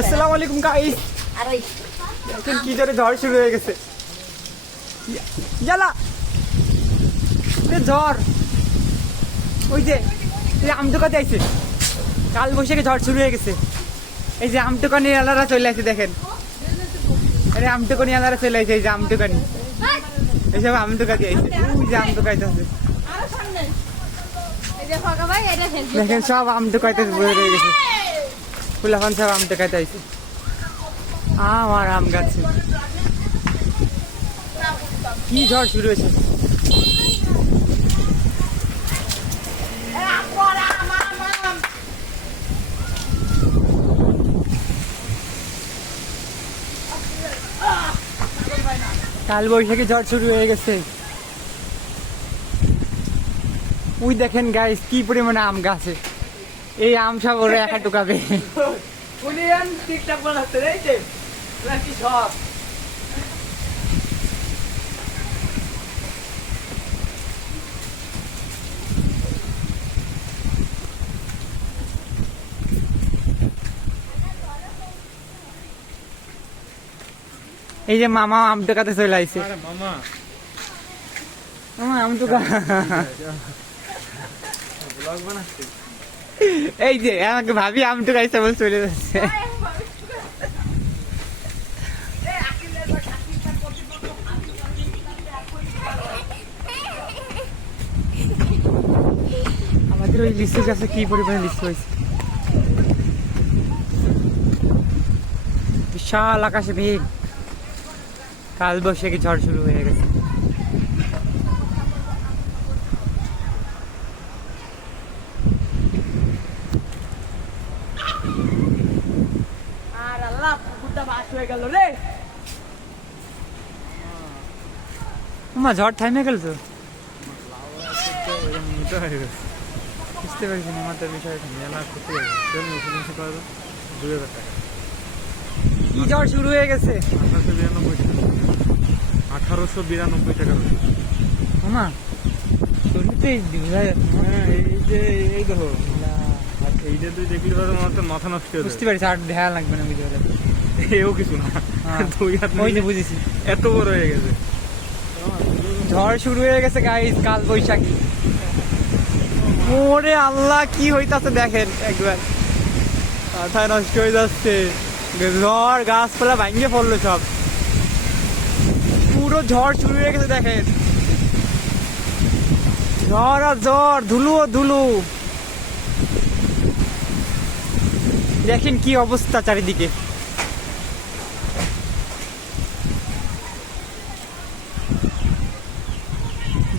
আসসালামু আলাইকুম গাইস। দেখেন কি জোরে ঝড় শুরু হয়ে গেছে। জ্বালা ঝড়, ওই যে আমদোকাতে আইছে, কাল বৈশাখে ঝড় শুরু হয়ে গেছে। এই যে আমটুকানি আলারা চলে আসে, দেখেন আরে আমটুকানি আলারা চলে আসে। এই যে আমটুকানি, এইসব আমটুকাতে আইছে, ওই যে আমটুকাইতে আছে, দেখেন সব আমটুকাইতে বয়ে রয়ে গেছে। ফুলাফান সব আমটুকাইতে আইছে। আমার আম গাছে কি ঝড় শুরু হয়েছে। কাল বৈশাখী ঝড় শুরু হয়ে গেছে। ওই দেখেন গাইস কি পরিমাণে আম গাছে, এই আম সব ওরা একা টুকাবে। এই যে মামা আম টোকাতে চলে আইছে। মামা আম টোকা, এই যে আমাকে ভাবি আম টোকাইছে বলে চলে যাচ্ছে। আমাদের ওই লিচু গাছে কি পরিমাণে লিচু হয়েছে, বিশাল আকাশে মেঘ। কাল বৈশাখী ঝড় শুরু হয়ে গেছে। আর আল্লাহ পুকুরটা বাস হয়ে গেল রে। ঝড় থামে গেল তো, বুঝতে পারছি না মাথার বিষয়টা। কি ঝড় শুরু হয়ে গেছে। 1892 টাকা। মামা শুনতেই এই যে এই দেখো, এইটা তুই দেখলি মাথা নষ্ট হয়ে বুঝতে পারছি, আর দেখা লাগবে না বুঝতে পারছি। এও কিছু না, ওই যে বুঝেছি এত বড় হয়ে গেছে। ঝড় শুরু হয়ে গেছে গাইস, কাল বৈশাখী। ওরে আল্লাহ কি হইতাছে দেখেন, একবার মাথা নষ্ট হয়ে যাচ্ছে। ঝড় গাছপালা ভাঙিয়ে পড়লো সব, পুরো ঝড় শুরু হয়ে গেছে। দেখেন ঝড় আর ঝড়, ধুলো ও ধুলো। দেখেন কি অবস্থা চারিদিকে।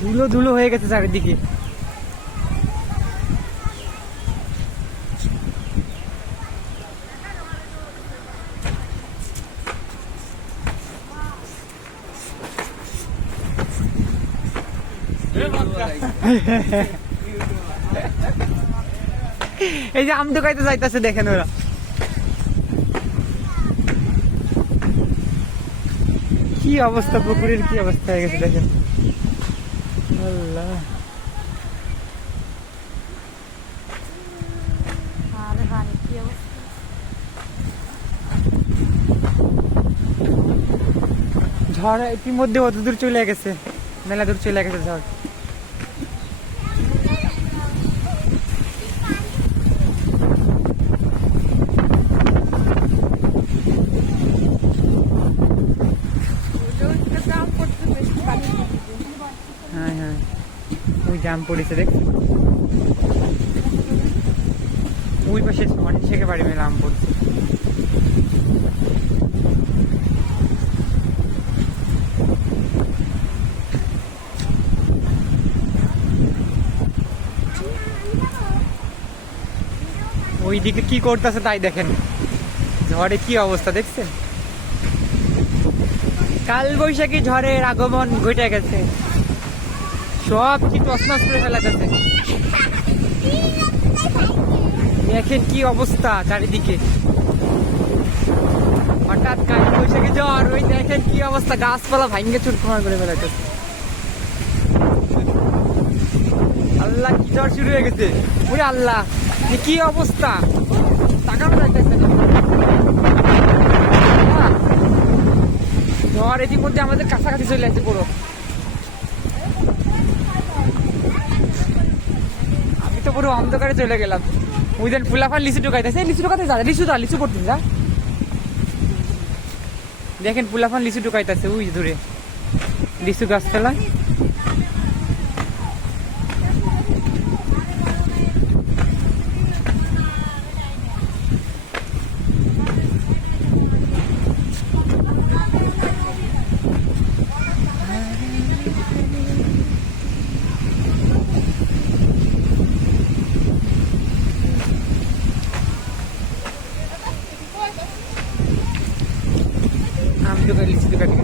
ধুলো ধুলো হয়ে গেছে চারিদিকে। এই যে আম ঢুকাইতে যাইতেছে, দেখেন ওরা। কি অবস্থা, পুকুরের কি অবস্থা হয়ে গেছে দেখেন। আল্লাহ, ঝড় ইতিমধ্যে অত দূর চলে গেছে, মেলা দূর চলে গেছে ঝড়। হ্যাঁ হ্যাঁ, ওই জাম পড়েছে দেখ, ওই পাশে অনেক থেকে বাড়ি মেলা আম পড়ছে। ওইদিকে কি করতেছে তাই দেখেন, ঝড়ে কি অবস্থা দেখছেন। কাল বৈশাখী ঝড়ের আগমন ঘটে গেছে, সব কি তছনছ করে ফেলাতেছে। দেখেন কি অবস্থা চারিদিকে, হঠাৎ কাল বৈশাখী ঝড়, ওই দেখেন কি অবস্থা, গাছপালা ভাঙ্গে চুরমার করে ফেলাতেছে। আল্লাহ কি ঝড় শুরু হয়ে গেছে, ওরে আল্লাহ কি অবস্থা, তাকানো যাইতেছে না। মধ্যে আমাদের কাছাকাছি চলে আসছে পুরো। আমি তো পুরো অন্ধকারে চলে গেলাম। ওই দিন ফুলাফান লিচু ঢুকাইতেছে, লিচু ঢুকাতে যা, লিচু পড়তে যা। দেখেন ফুলাফান লিচু ঢুকাইতেছে ওই দূরে লিচু গাছতলা। আম ঢুকাই লিচু ঢুকাতে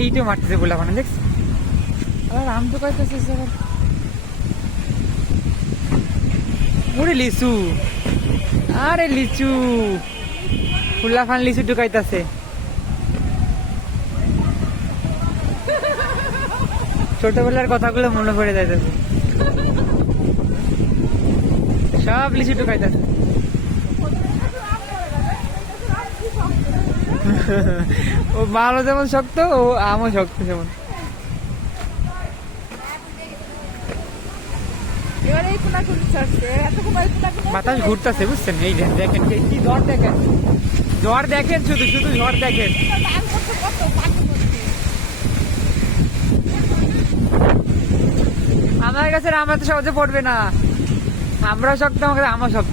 এইটাও মারতেছে ফুলাফান দেখছি। আর আম ঢুকাইতেছে স্যার, ওরে লিচু, আরে লিচু ফুলাফান লিচু ঢুকাইতেছে। ছোটবেলার কথাগুলো মনে পড়ে যাইতেছে, সব লিচু ঢুকাইতেছে। ও মালও যেমন শক্ত, ও আমও শক্ত যেমন। বাতাস ঘুরতেছে বুঝছেন, এই দেখেন কি ঝড় দেখেন, ঝড় দেখেন, শুধু শুধু ঝড় দেখেন। আমার কাছে আমরা তো সহজে পড়বে না, আমরাও শক্ত, আমার কাছে আমও শক্ত।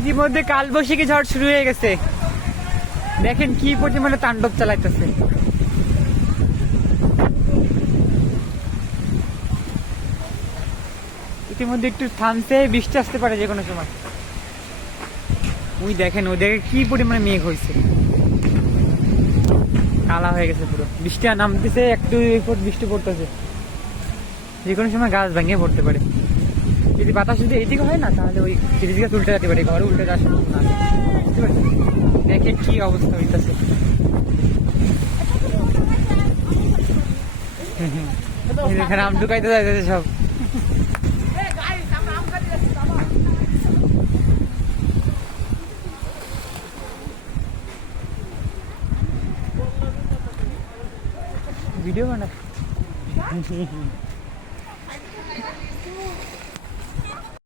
ইতিমধ্যে কালবৈশাখী ঝড় শুরু হয়ে গেছে, দেখেন কি পরিমাণে তাণ্ডব চালাইতেছে। ইতিমধ্যে একটু থামছে, বৃষ্টি আসতে পারে যে কোনো সময়। ওই দেখেন, ওই দেখে কি পরিমাণে মেঘ হয়েছে, কালা হয়ে গেছে পুরো। বৃষ্টি আর নামতেছে, একটু বৃষ্টি পড়তেছে, যে কোনো সময় গাছ ভেঙে পড়তে পারে। যদি বাতাস যদি এইদিকে হয় না, তাহলে ওই সিরিজ গাছ উল্টে যেতে পারে, ঘরে উল্টে যাওয়ার সম্ভাবনা আছে, বুঝতে পারছেন? দেখেন কি অবস্থা হইতেছে। এখানে আম ঢুকাইতে যাইতেছে সব। ভিডিও বানা